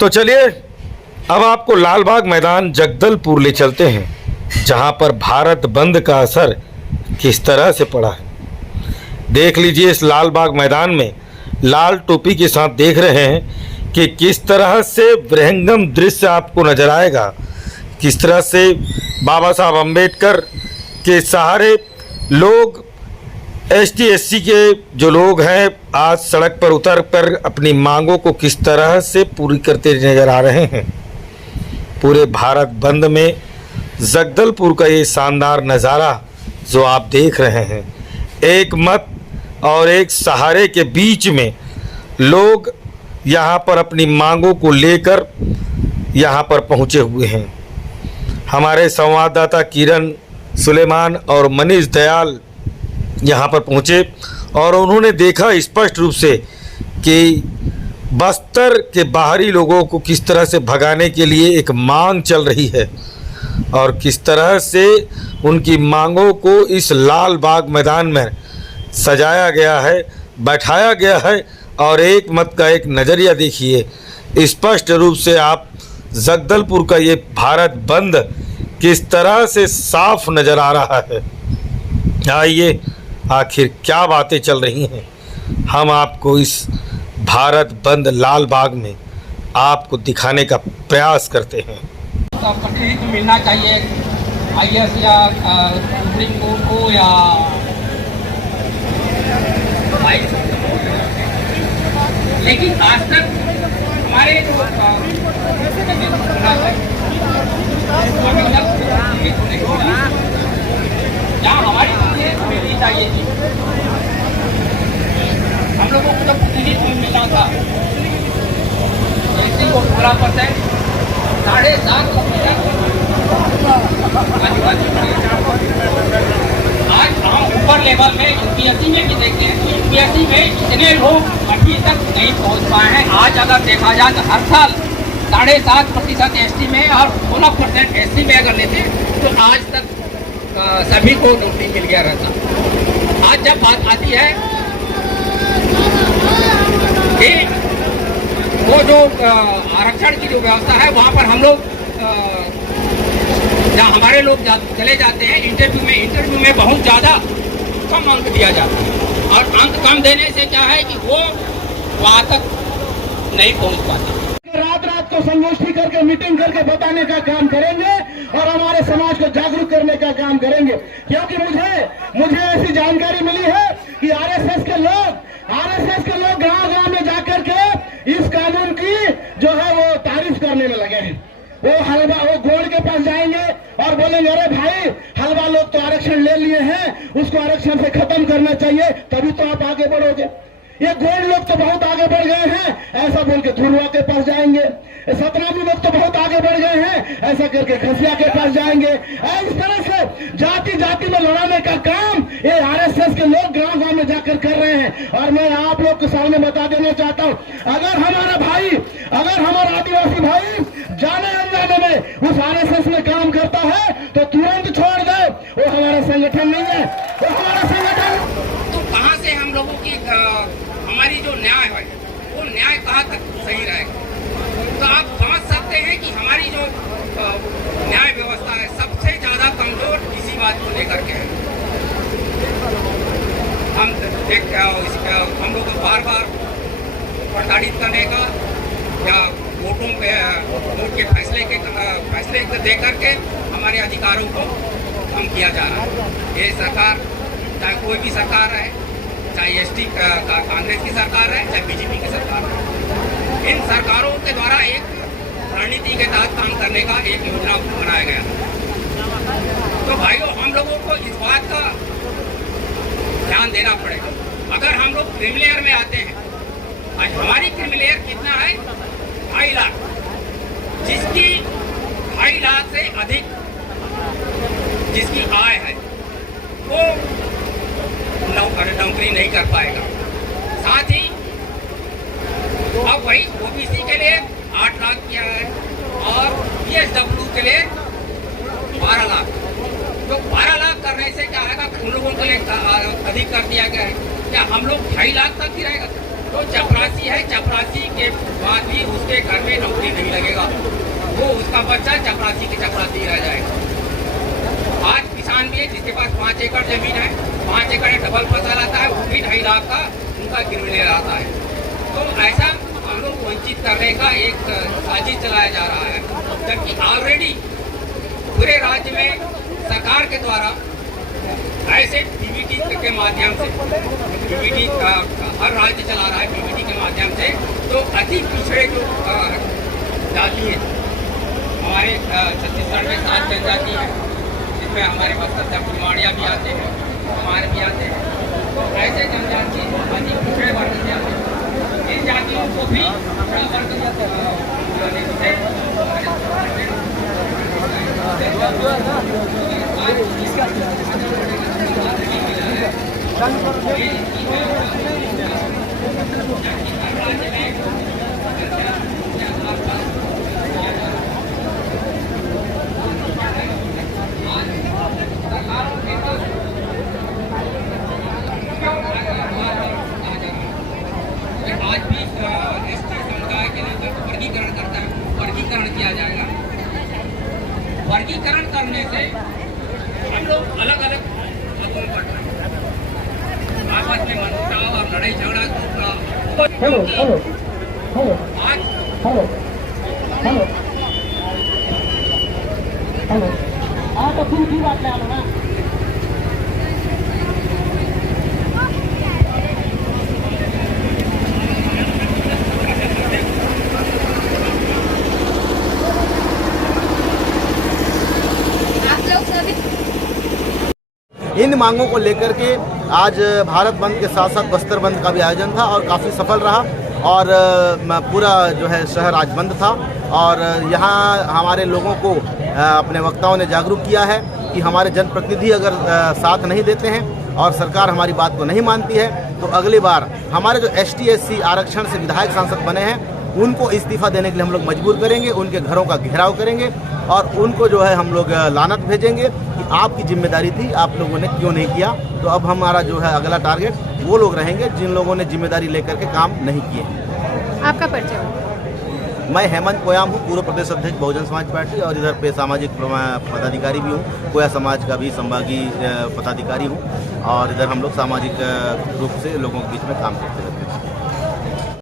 तो चलिए अब आपको लालबाग मैदान जगदलपुर ले चलते हैं, जहां पर भारत बंद का असर किस तरह से पड़ा है। देख लीजिए, इस लालबाग मैदान में लाल टोपी के साथ देख रहे हैं कि किस तरह से विहंगम दृश्य आपको नजर आएगा। किस तरह से बाबा साहब अम्बेडकर के सहारे लोग एसटी एससी के जो लोग हैं आज सड़क पर उतर कर अपनी मांगों को किस तरह से पूरी करते नजर आ रहे हैं। पूरे भारत बंद में जगदलपुर का ये शानदार नज़ारा जो आप देख रहे हैं, एक मत और एक सहारे के बीच में लोग यहाँ पर अपनी मांगों को लेकर यहाँ पर पहुँचे हुए हैं। हमारे संवाददाता किरण सुलेमान और मनीष दयाल यहाँ पर पहुँचे और उन्होंने देखा स्पष्ट रूप से कि बस्तर के बाहरी लोगों को किस तरह से भगाने के लिए एक मांग चल रही है और किस तरह से उनकी मांगों को इस लाल बाग मैदान में सजाया गया है, बैठाया गया है। और एक मत का एक नज़रिया देखिए, स्पष्ट रूप से आप जगदलपुर का ये भारत बंद किस तरह से साफ नज़र आ रहा है। आइए, आखिर क्या बातें चल रही हैं, हम आपको इस भारत बंद लाल बाग में आपको दिखाने का प्रयास करते हैं। तो प्रतिनिधित्व मिलना चाहिए आईएएस या सुप्रीम कोर्ट को या लेकिन आज तक हमारे जो जहाँ हमारी मिलनी चाहिए थी, हम लोगों को जब प्रतिनिधित्व मिलना था एससी को 16%, 7.5% आज हम ऊपर लेवल में यूपीएससी में भी देखते हैं तो यूपीएससी में इतने लोग अभी तक नहीं पहुंच पाए हैं। आज अगर देखा जाए तो हर साल 7.5% एसटी में और 16% एससी में अगर लेते तो आज तक सभी को नौकरी मिल गया रहता। आज जब बात आती है कि वो जो आरक्षण की जो व्यवस्था है वहाँ पर हम लोग जहाँ हमारे लोग चले जाते हैं इंटरव्यू में बहुत ज़्यादा कम अंक दिया जाता है और अंक कम देने से क्या है कि वो वहाँ तक नहीं पहुँच पाते। रात को संगोष्ठी करके मीटिंग करके बताने का काम करेंगे और हमारे समाज को जागरूक करने का काम करेंगे, क्योंकि मुझे ऐसी जानकारी मिली है कि आरएसएस के लोग गांव में जाकर के इस कानून की जो है वो तारीफ करने में लगे हैं। वो गोड़ के पास जाएंगे और बोलेंगे अरे भाई हलवा लोग तो आरक्षण ले लिए हैं, उसको आरक्षण से खत्म करना चाहिए, तभी तो आप आगे बढ़ोगे। ये गोड़ लोग तो बहुत आगे बढ़ गए हैं, ऐसा बोल के धुरवा के पास जाएंगे। सतनामी लोग तो बहुत आगे बढ़ गए हैं, ऐसा करके खसिया के पास जाएंगे। इस तरह से जाति में लड़ाने का काम ये आरएसएस के लोग गांव में जाकर कर रहे हैं। और मैं आप लोग के सामने बता देना चाहता हूँ, अगर हमारा आदिवासी भाई जाने अनजाने में उस आरएसएस में काम करता है तो तुरंत छोड़ दो, वो हमारा संगठन नहीं है, वो हमारा संगठन। तो कहाँ से हम लोगों की हमारी जो न्याय है वो न्याय कहाँ तक सही रहेगा। तो आप समझ सकते हैं कि हमारी जो न्याय व्यवस्था है सबसे ज्यादा कमजोर इसी बात को लेकर के है। हम लोग को बार प्रताड़ित करने का या वोटों पे वोट के फैसले दे करके हमारे अधिकारों को कम किया जा रहा है। ये सरकार चाहे कोई भी सरकार है, चाहे एसटी कांग्रेस की सरकार है, चाहे बीजेपी की सरकार है, इन सरकारों के द्वारा एक रणनीति के तहत काम करने का एक योजना बनाया गया। तो भाइयों, हम लोगों को इस बात का ध्यान देना पड़ेगा। अगर हम लोग क्रिमिलेयर में आते हैं, आज हमारी क्रिमिलेयर कितना है 2.5 लाख, जिसकी 2.5 लाख से अधिक जिसकी आय है वो नौकरी नहीं कर पाएगा। साथ ही अब वही ओबीसी के लिए 8 लाख किया है और पीएसडब्ल्यू के लिए 12 लाख। तो 12 लाख करने से क्या है, उन लोगों के लिए अधिक कर दिया गया है। क्या हम लोग 2.5 लाख तक ही रहेगा? तो चपरासी है, चपरासी के बाद भी उसके घर में नौकरी नहीं लगेगा, वो उसका बच्चा चपरासी की चपरासी रह जाएगा। आज किसान भी है जिसके पास 5 एकड़ जमीन है, 5 एकड़ डबल फसल आता है, वो भी 2.5 लाख का उनका गिरवी आता है। तो ऐसा हम लोग वंचित करने का एक साजिश चलाया जा रहा है, जबकि ऑलरेडी पूरे राज्य में सरकार के द्वारा ऐसे पीवीटी के माध्यम से, पीवीटी हर राज्य चला रहा है पीवीटी के माध्यम से, तो अति पिछड़े जो जाति है हमारे छत्तीसगढ़ में 7 जनजाति है, जिसमें हमारे बस्तर से फुलवाड़िया भी आते हैं, हमारे भी आते हैं। तो ऐसे जनजाति अति पिछड़े वर्ग से आते हैं, इन जातियों को भी आज भी एसटी समुदाय के लिए वर्गीकरण करता है, वर्गीकरण किया जाएगा। वर्गीकरण करने से हम लोग अलग अलग लोगों में बढ़ रहे हैं, आपस में मनमुटाव और लड़ाई झगड़ा हेलो हेलो हेलो आज हेलो हेलो हेलो हाँ तो फिर बात ले आना ना। इन मांगों को लेकर के आज भारत बंद के साथ साथ बस्तर बंद का भी आयोजन था और काफ़ी सफल रहा और पूरा जो है शहर आज बंद था। और यहाँ हमारे लोगों को अपने वक्ताओं ने जागरूक किया है कि हमारे जनप्रतिनिधि अगर साथ नहीं देते हैं और सरकार हमारी बात को नहीं मानती है तो अगली बार हमारे जो ST/SC आरक्षण से विधायक सांसद बने हैं उनको इस्तीफा देने के लिए हम लोग मजबूर करेंगे, उनके घरों का घेराव करेंगे और उनको जो है हम लोग लानत भेजेंगे कि आपकी जिम्मेदारी थी, आप लोगों ने क्यों नहीं किया। तो अब हमारा जो है अगला टारगेट वो लोग रहेंगे जिन लोगों ने जिम्मेदारी लेकर के काम नहीं किए। आपका परिचय? मैं हेमंत कोयाम हूँ, पूर्व प्रदेश अध्यक्ष बहुजन समाज पार्टी और इधर पे सामाजिक पदाधिकारी भी हूँ, कोया समाज का भी संभागीय पदाधिकारी हूँ और इधर हम लोग सामाजिक रूप से लोगों के बीच में काम करते रहते हैं।